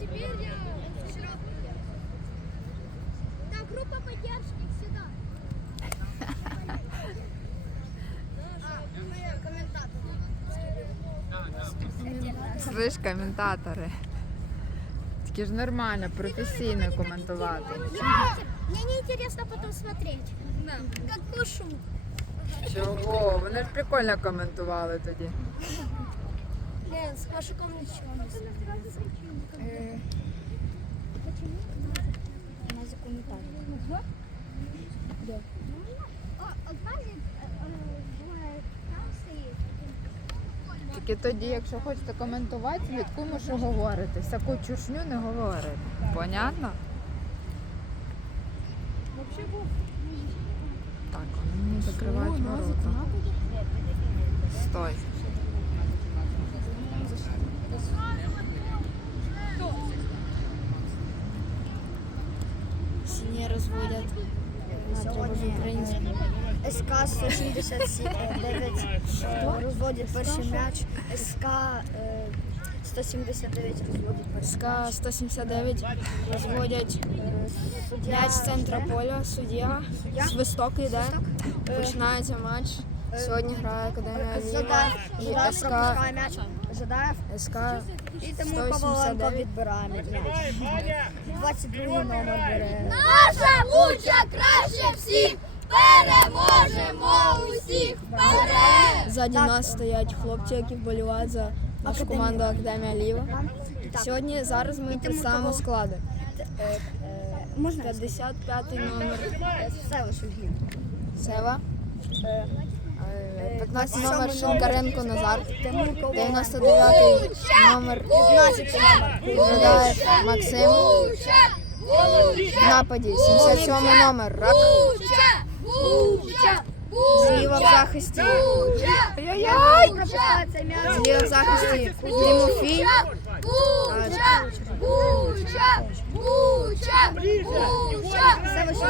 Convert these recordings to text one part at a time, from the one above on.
теперь я вчера... Так, группа поддержки сюда. Слиш, коментатори. Такі ж нормально, професійно коментувати. Мне неинтересно потом смотреть. Как пушу. Чого? Вони ж прикольно коментували тоді. Блин, с Пашиком ничего не На коментар. Тільки тоді, якщо хочете коментувати, слідкуємо, що говорите. Всяку чушню не говорите. Понятно? Так, мені закривають ворота. Стой. Сині розводять. Сьогодні СК 179 е, розводять перший м'яч. СК е, 179 розводять перший СК 179 розводять м'яч з центра поля. Суддя. Свисток іде. Починається матч. Сьогодні грає Академія Ліва і СК м'яч. Задаєв. СК І тому Павленко 179. відбирає м'яч. 22 номер бере. Наша луча краще всіх! Переможемо усіх! Вперед! Ззаді нас стоять хлопці, які вболівають за нашу команду Академія Ліва. Сьогодні зараз ми представимо склади. Е, Можна 55 номер все лише. Сева, Е, е, 15 номер Шинкаренко Назар, 99 номер 15. Жадаєв Максим, в нападі 77 номер Рак, зліва в захисті, зліва в захисті Тимофій, Луча! Луча! Луча! Луча! Все лише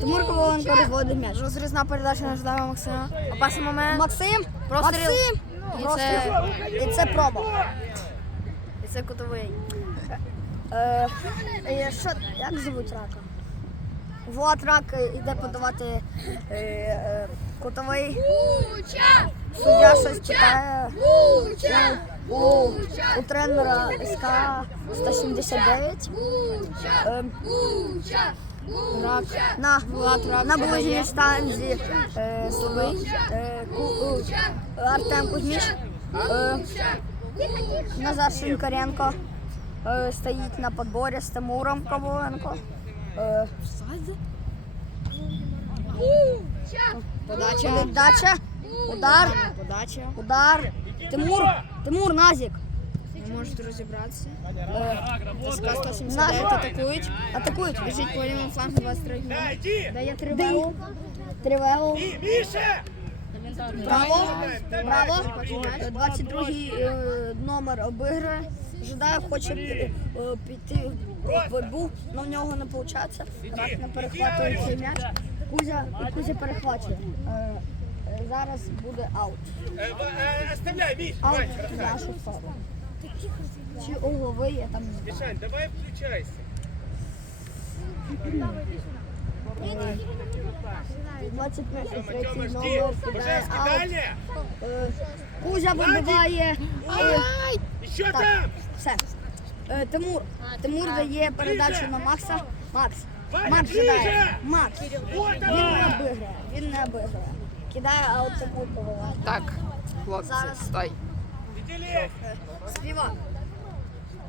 Тимурко Воленко розводить м'яч. розрізна передача на Жадаєва Максима. Опасний момент, Максим. Простріл. Максим. І Простріл. І це проба. і це кутовий. Е, е, що, як звуть рака? Влад Рак е, іде подавати е, е, кутовий. Луча! Суддя щось питає. Луча! У, у тренера СК 179 е, Луча! Рак, на, Влад Рак на ближній штанзі е, е, Ку- е, Артем Кузьміш, е, Назар Шинкаренко е, стоїть на подборі з Тимуром Коваленко. Е, Подача, Передача, удар, подача. удар. Тимур, Тимур Назік. Ви можете розібратися. Е, СК 179 атакують. Атакують. Біжить по лівому флангу 23 номер. Дає тривелу. Тривелу. Браво. Браво. 22 е, номер обіграє. Жадаєв хоче е, піти в боротьбу, але в нього не виходить. Рак не перехватує цей м'яч. Кузя, Кузя перехвачує. Е, е, Зараз буде аут. Аут нашу сторону. Чи у я там не знаю. Мишань, давай включайся. 21 третій Тёма, жди. номер Уже кидає аут. скидали? Е, Кузя вибиває. Е, Так. там. Все. Е, Тимур. Тимур дає передачу на Макса. Макс. Ваня, Макс ближе! кидає. Макс. Вот Він не она. обиграє. Він не обиграє. Кидає, а от Тимур повела. Так, хлопці, Зараз. стой. Лезь. Співак.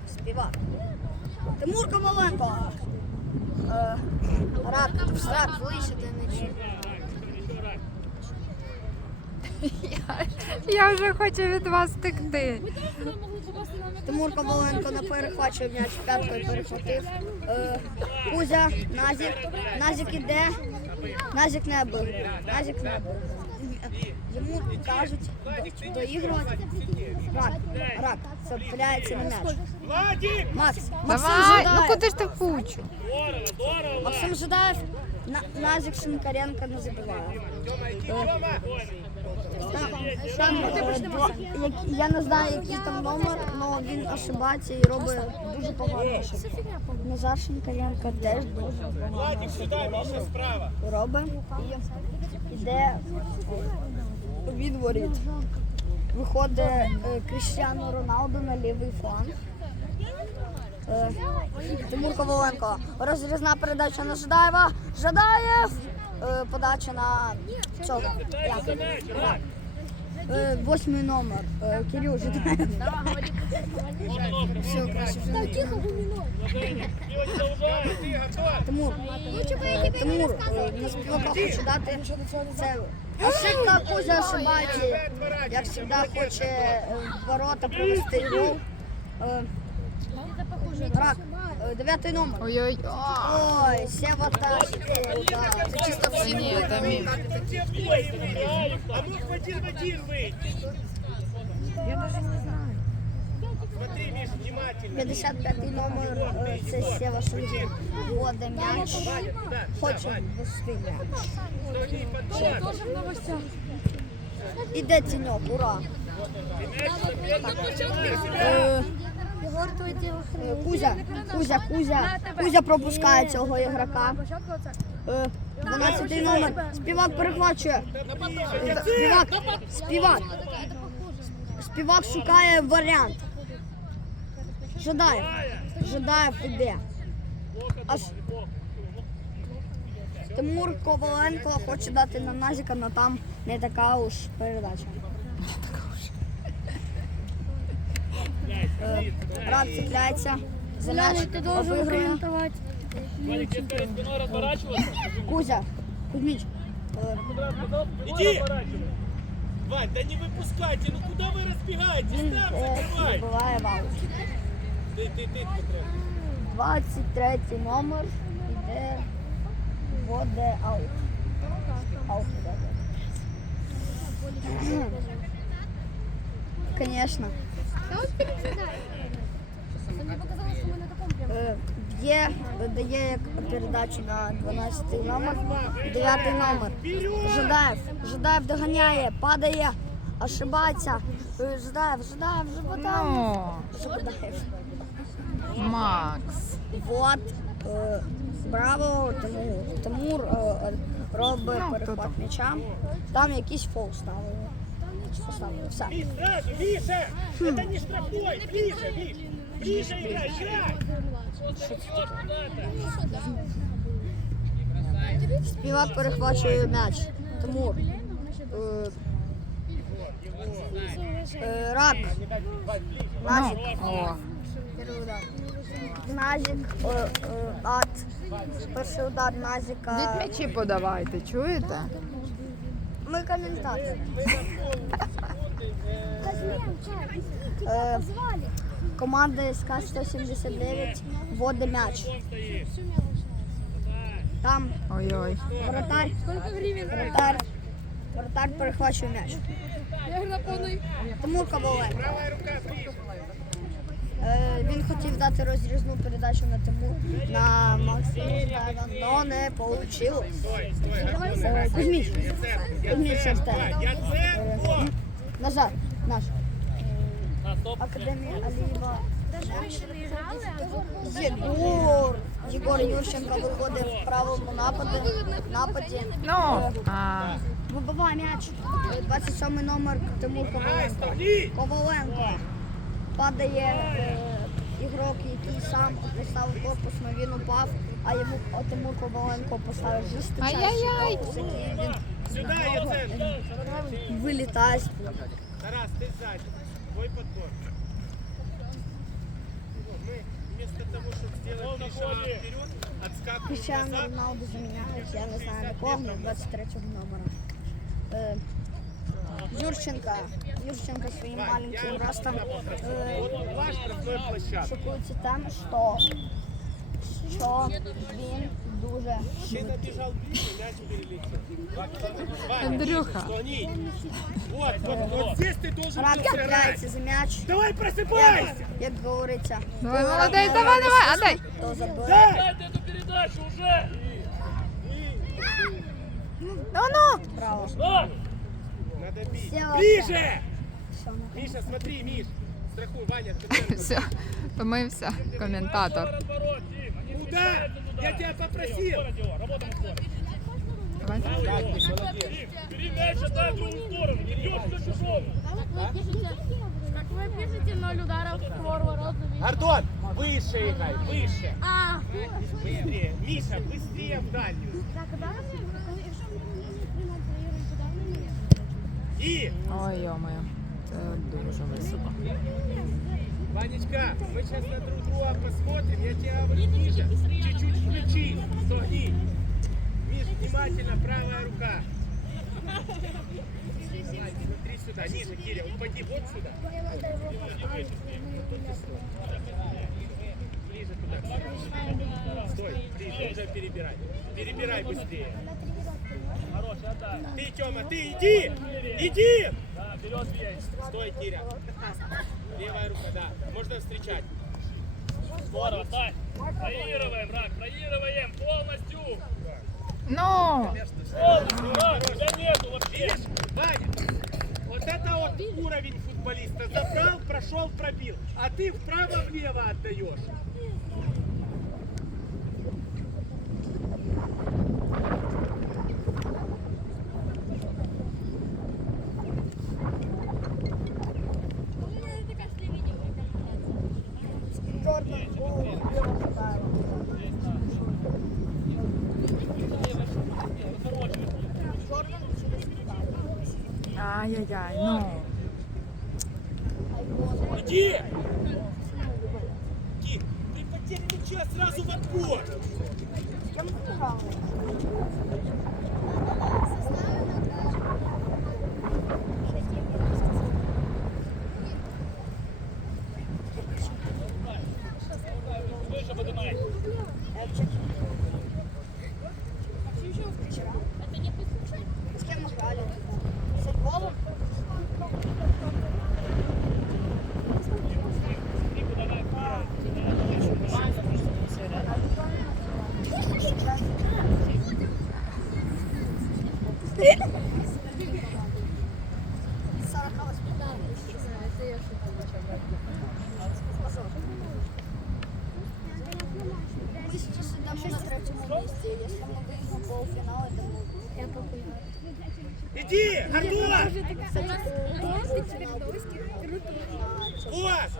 Співак. Тимур Коваленко. Е, рак. Рак. Ти не чуєш. Я вже хочу від вас втекти. Тимур Коваленко не перехвачує м'яч, п'яткою перехватив. Е, Кузя, Назік. Назік іде. Назік не обиграє. Назік не обиграє. Йому кажуть доігрувати. Рак, рак, цепляється на м'яч. Макс, Максим Давай, ну Жидаєв. куди ж ти в кучу? Максим Жидаєв, На- Назік Шинкаренко не забиває. Там, е, два- як- я не знаю, який там номер, але він ошибається і робить дуже погано ошибку. Назар Шинкаренко теж дуже погано Владик, сюда, Миша справа! робить і йде від воріт. Виходить е, Кріштіану Роналду на лівий фланг. Е, Тимур Коваленко. Розрізна передача на Жадаєва. Жадаєв. Е, Подача на цього. Як? Е, Восьмий номер. Е, Кирил Жадаєв. Все, краще вже не Тихо, гумино. Тимур, е, Тимур, е, на співака хочу дати це ошибка Кузя ошибається. Як завжди хоче е, в ворота провести гол. Е, Рак, е, дев'ятий номер. Ой-ой. Ой, Ой, Сева тащит. Да. Це чисто всі Ні, це мій. А мог в один в один выйти? Я навіть не знаю. Смотри, Миш, внимательно. 55 номер, е, це Сева Шульгін. Воде м'яч. Да, Хоче вести м'яч. ноги под нож. Іде тіньок, ура. Е, Егор, Е, Кузя, Кузя, Кузя, Кузя пропускає цього ігрока. Е, 12 номер. Співак перехвачує. Е, Співак, співак. Співак шукає варіант. Жадаєв. Жадаєв іде. Аж Тимур Коваленко хоче дати на Назіка, але там не така уж передача. Е, Рак цепляється. За м'яч обігрує. Кузя, Кузьміч. Е, Иди! Вань, да не выпускайте, ну куда вы разбегаетесь? Він Там е, закрывай! забиває ваут. Ты, ты, ты, Петро. 23 номер іде воде аут. Аут іде. Конечно. Б'є, дає як передачу на 12 номер, 9 номер. Жадаєв, Жадаєв доганяє, падає, ошибається. Жадаєв, Жадаєв, Жадаєв. Ну, Макс. Вот. Е, Браво, Тимур. Тимур е, е, робить Ну, перехват м'яча. Там якийсь фол ставили. Поставили. Все. Миш, сразу, Миша! Это не штрафной, ближе, Миш! Ближе играй, играй! Співак перехвачує м'яч. Тимур. Е, е, Рак. Назік. Ну, о. Назік. е, е. Перший удар Назіка. Діть м'ячі подавайте, чуєте? Ми коментатори. Команда СК 179 вводить м'яч. Там Ой-ой. воротар. Воротар. Воротар перехвачує м'яч. Тимур Коваленко. Правая рука, він хотів дати розрізну передачу на Тимур на Ждаєва, але не вийшло. Е, Кузьміч. Кузьміч! Назад, наш. Академія Алієва. Даже женщины играли, а Єгор. Єгор Юрченко виходить в правому нападі. нападі. Ну, а, Вибиває м'яч. Е, 27 номер Тимур Коваленко. Коваленко Падає е, ігрок, який сам поставив корпус, але він упав, а йому а Тимур Коваленко поставив жесточайший Ай-яй-яй. корпус, який Сюда, я центр! він вилітає. Тарас, ты сзади. Твой подбор. Мы вместо того, чтобы сделать три шага вперед, отскакиваем Кріщану назад. Роналду заміняють, я не знаю на кого, але 23-го номера. Е, Юрченка. Юрченко своїм маленьким ростом е, Вот ваш штрафной площадка. шокується тем, що що він дуже Ты набежал ближе, мяч перелетел. Ваня, Андрюха. Склони. Вот, вот, вот здесь ты должен рад был сыграть. чіпляється за м'яч. Давай Як, просыпайся! як говориться, Давай, молодець, давай, давай, отдай. хто забив. Дай! эту передачу уже! Ну, ну. Право. Да! Надо бить. Все, Ближе! Миша, смотри, Миш. Страхуй, Ваня. Все, помився комментатор. Куда? Я тебя попросил. Как вы пишете ноль ударов в ворот. Артур, выше играй, выше. А, быстрее. Миша, быстрее в дальнюю. И! Ой, ё-моё. Це дуже високо. Ванечка, мы сейчас на друг друга посмотрим. Я говорю ниже. Чуть-чуть включи. Стогни. Миш, внимательно, правая рука. Давай, Смотри сюда, ниже, Киря, упади вот сюда. Ближе туда. Стой, ближе, уже перебирай. Перебирай быстрее. Ты, Тёма, ты иди! Иди! Вперед бей. Стой, Киря. Левая рука, да. Можно встречать. Здорово, стай. Проигрываем, враг, проигрываем полностью. Ну, Полностью, враг, тебя нету вообще. Видишь, Ваня, вот это вот уровень футболиста. Забрал, прошел, пробил. А ты вправо-влево отдаешь. Kommen. Чередовских крутых. У вас!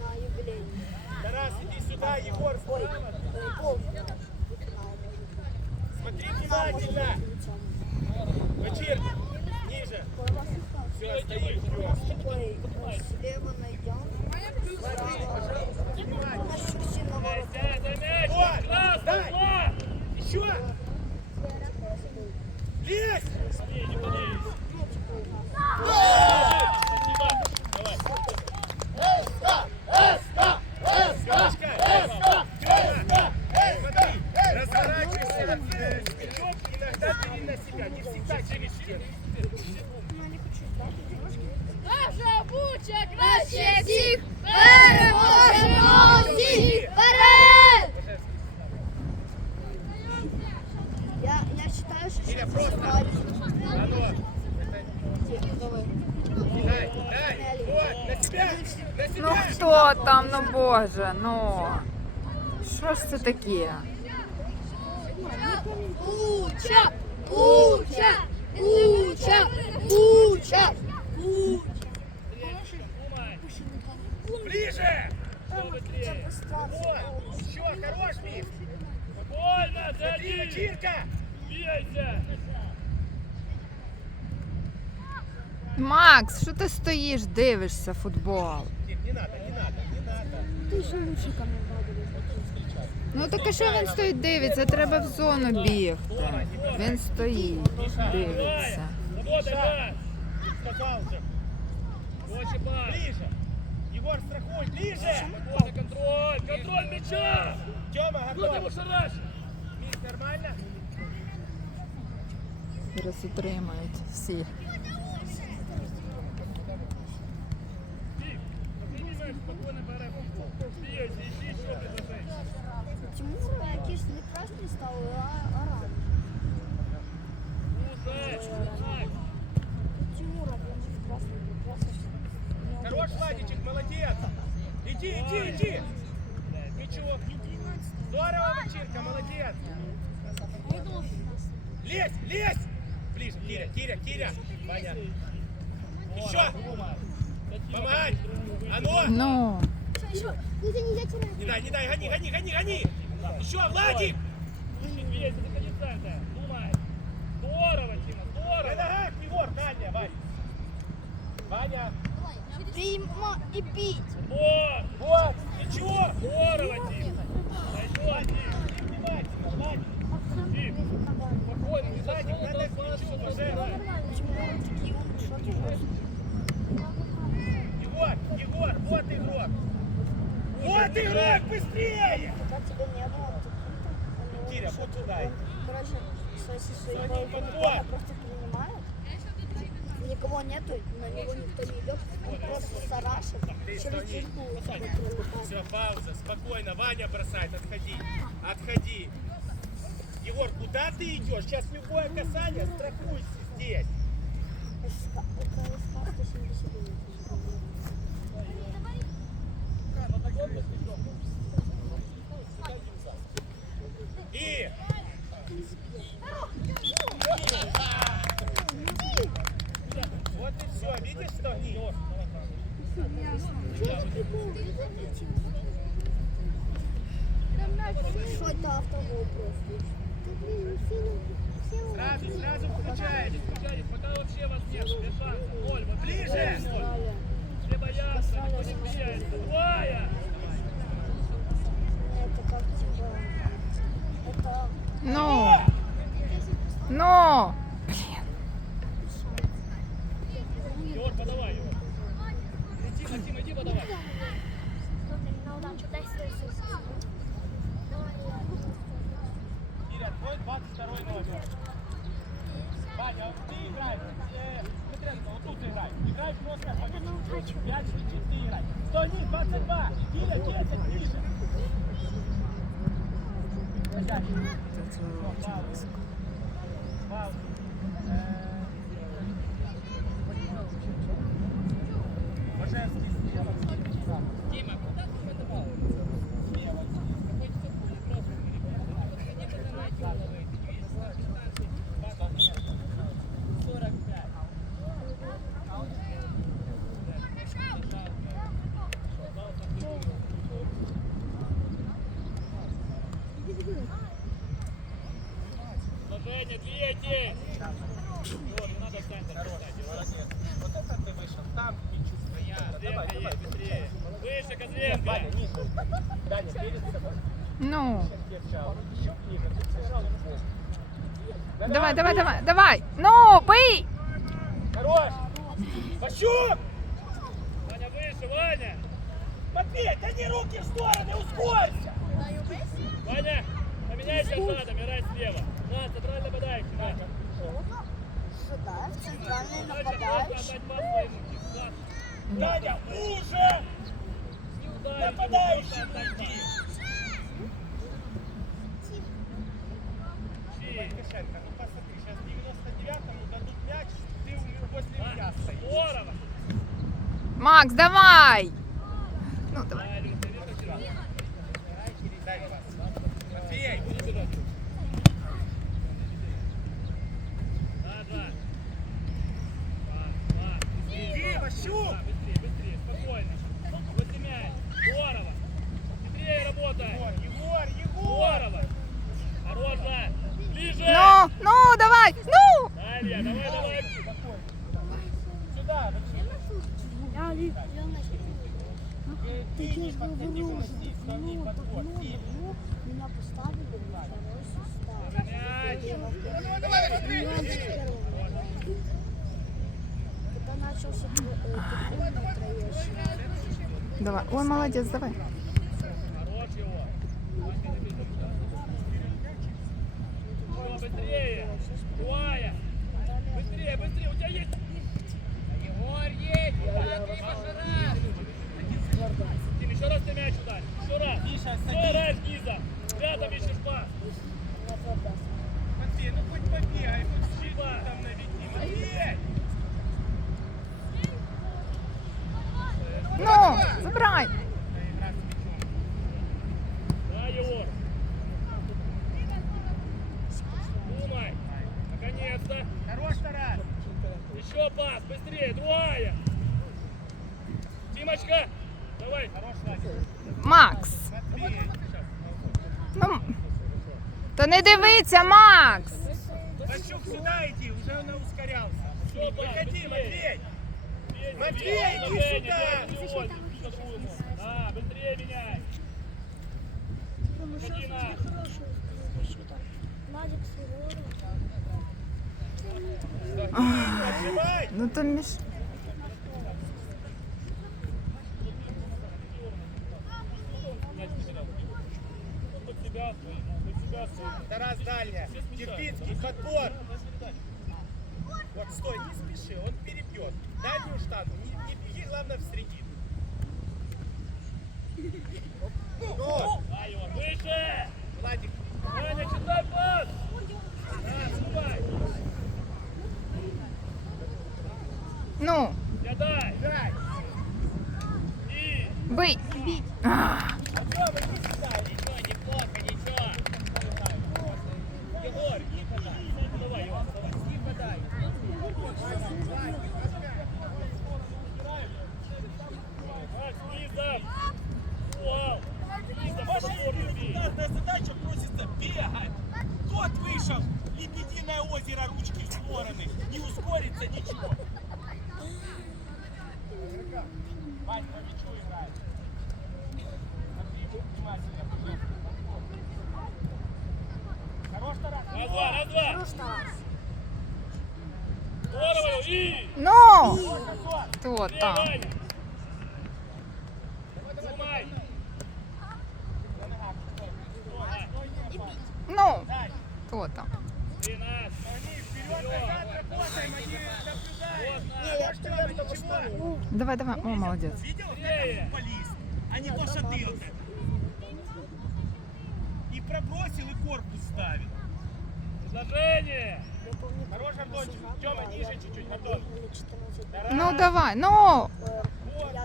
На юбилей. Тарас, иди сюда, Егор, справа. Ой, Смотри внимательно. Бачир, ниже. Все, стоим. Слева найдем. Справа. Боже, ну. Що ж це таке? Буча! Буча! Буча! Буча! Ближе! Еще, хорош, Миш. Больно, отойди. Бейся. Макс, що ти стоїш, дивишся футбол? Нет, не надо, не надо, не надо. Ну так а що він стоїть дивиться? Треба в зону бігти. Він стоїть, дивиться. Ближе. Егор, страхуй, ближе. Контроль, контроль мяча! Его готов. шарашишь? Нормально? Зараз утримають всі. Еще. Нельзя, нельзя тянуть. Не дай, не дай, гони, гони, гони, гони. Еще, Владик. Слушай, Вилейся, до конца это. Думай. Здорово, Тина, здорово. Это как Егор, Таня, Ваня. Ваня. Приема и бить. Вот, вот. Ничего. Здорово, Тина. Еще, Тим, внимательно, Владик. Тим, спокойно, не дай, не дай, ничего, Жена. Егор, Егор, вот игрок. Вот игрок, быстрее. Пока тебе не было, то Киря, вот туда. Короче, головы подбор. неплохо просто принимает, никого нету, на него никто не идет, он просто сарашит, через дырку. Все, пауза, спокойно. Ваня бросает, отходи. Отходи. Егор, куда ты идешь? Сейчас любое касание, страхуйся здесь. СК Это СК 179. И... Вот и все, видишь, что гнит? Что это автогол просто? Сразу, сразу включаешь. Включайтесь, пока вас нет, вот Ближе. Все боятся, никто не меняется. Двое! как типа... Это... Ну! Ну! Пять, четыре, играй. Сто один, двадцать два. Кидай, десять, ниже. That's a, that's a Двигайтесь! Егор, не надо центр. Молодец. Вот это ты вышел. Там своя. Давай, давай, быстрее! Выше, Козленко! Даня, перед собой. Ну, давай, давай, давай, давай. Ну, бий. Хорош. Пощук. Ваня, выше, Ваня! Матвей, тяни руки в стороны, ускорься. Ваня, поменяйся задом, играй слева. Да, центральный нападающий. Да. Сюда, центральный нападающий. Даня, уже! Нападающий найди! Кошелька, ну Макс, давай! Ну, давай. Ну, давай! Ну! Дарья, давай, давай! Сюда, Ты же говорил, что много, много, меня поставили в второй состав. Когда начался э, э, троечник. Давай, ой, молодец, давай. Быстрее. Дуая. Быстрее, быстрее. У тебя есть... Егор, есть. Тим, еще раз ты мяч ударь. Еще раз. Миша, Еще раз, Гиза. Рядом ищешь пас. Матвей, ну хоть побегай, хоть щит там наведи. Матвей! Ну, забирай. Выходи, Матвей! Матвей, иди сюда! Да, быстрее меняй! Ну там ну меш... Тарас Дальня, Терпинский, подбор! Вот, стой, не спеши, он перебьет. Дальнюю штангу, не, не беги, главное, в середину. Ну, Егор, выше. Владик, Аня, читай пас. Да, срывай. Ну, дай. дай. И. бий. А, Ничего, не плохо, ничего. Егор, не подай. Ну, давай, Егор, давай. Не подай. Макс, низом. Вау. Низом, по сторону бей. Стандартная задача просится бегать. Тот вышел, лебединое озеро, ручки в стороны. Не ускорится ничего. Вань, по мячу играет. Смотри внимательно, пожалуйста. Хорош, Тарас? Раз, два, раз, два. Здорово, и. Ну, Готов. хто Быстрее, там? Ваня. Думай. Ну, хто там? Тринадцать. Они вперед, назад работаем, они наблюдают. Не, я тебе потому что ну, Давай, давай. О? Вот футболист, а то, что вот. И пробросил, и корпус ставил. Предложение. Хорош, Антончик. Тёма, ниже чуть-чуть, Антон. Ну, давай, ну. Вот,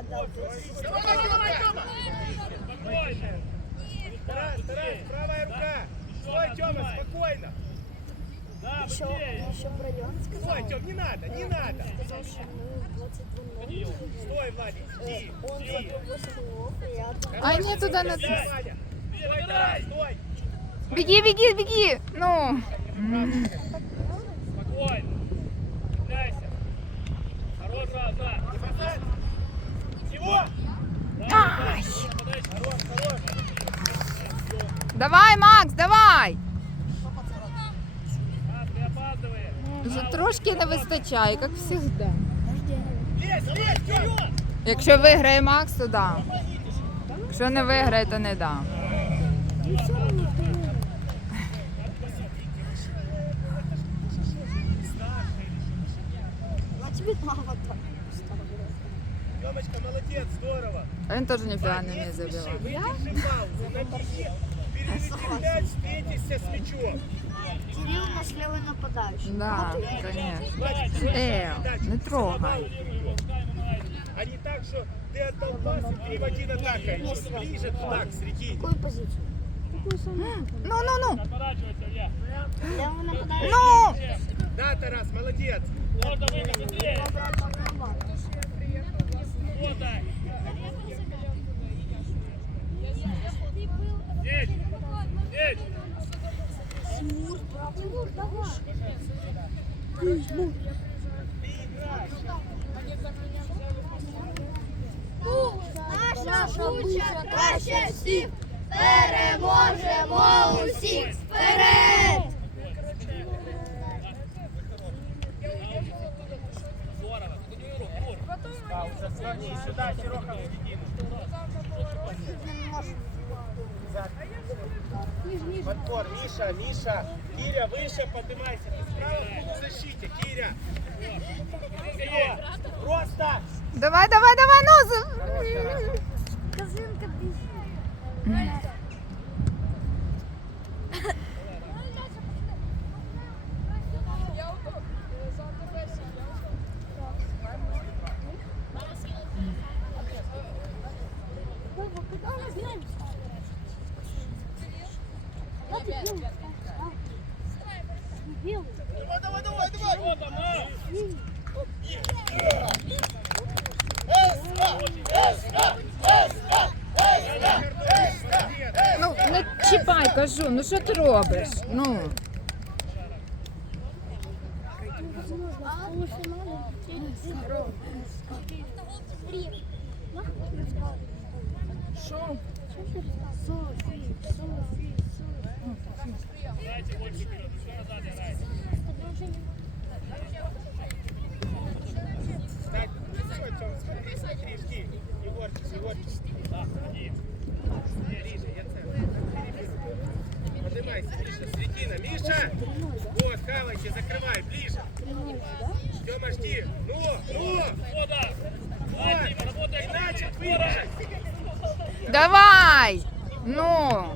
вот, говори. Давай, давай, давай, Тёма. Спокойно. Тарас, Тарас, правая рука. Стой, Тёма, спокойно. Да, еще, быстрее. еще Брайон сказал, Стой, Тём, не надо, не надо. сказал, что мы 22 Стой, Владик, иди, Он иди. забил 8 голов, и я там А ні, туди не. Стой, Ваня. Стой, Тарас, стой. Біги, біги, біги. Ну. Давай, Макс, давай. Раз, ты опаздываешь. Вже трошки не вистачає, як завжди. Лезь, лезь, вперед. Якщо виграє Макс, то дам. Якщо не виграє, то не дам. на тебе мама так. Тёмочка, молодец, здорово. А він теж ніфіга не Не вміє Мяч, встретишься с мячом. Кирилл наш левый нападающий. Да, Е, передачу, не трогай. А не так, что ты отдал пас и переводи на так. Ближе туда, к середине. Какую позицию? Ну, ну, ну. Левый нападающий. Ну. Да, Тарас, молодец. Можно выйти быстрее. Вот так. Здесь. Здесь. Наша буча краще всіх, переможемо усіх вперед! Пауза, сверни Подбор, Миша, Миша. Киря, выше поднимайся. Ты справа в защите, Киря. Все, Просто. Давай, давай, давай, ну! з- Козинка бежит. робиш? Ну. Шо? Егорчик, Егорчик. Да, иди. Не, Рижа, я цель. Поднимайся, Миша, середина. Миша! Вот, хавайте, закрывай, ближе. Тема, жди. Ну, ну! Вот, иначе выбежать. Давай! Ну!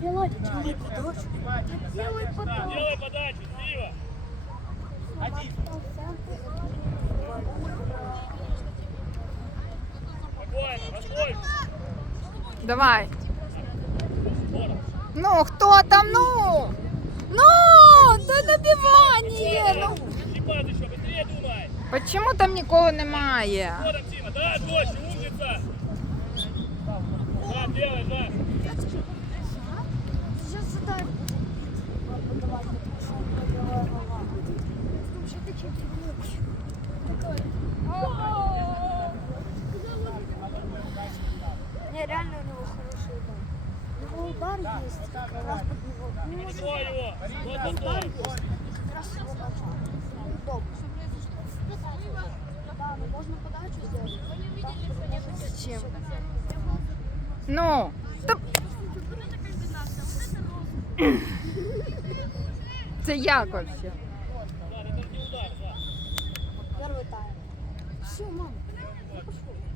Делай подачу. Делай подачу. Делай подачу, слива. Один. Спокойно, расходимся. Давай. Ну, кто там? Ну! Ну! да на дивані! Ну. Почому там никого немає? Oh! Можно подачу сделать. Зачем? Ну! Та... Це як вообще? Первый тайм. Все, мам.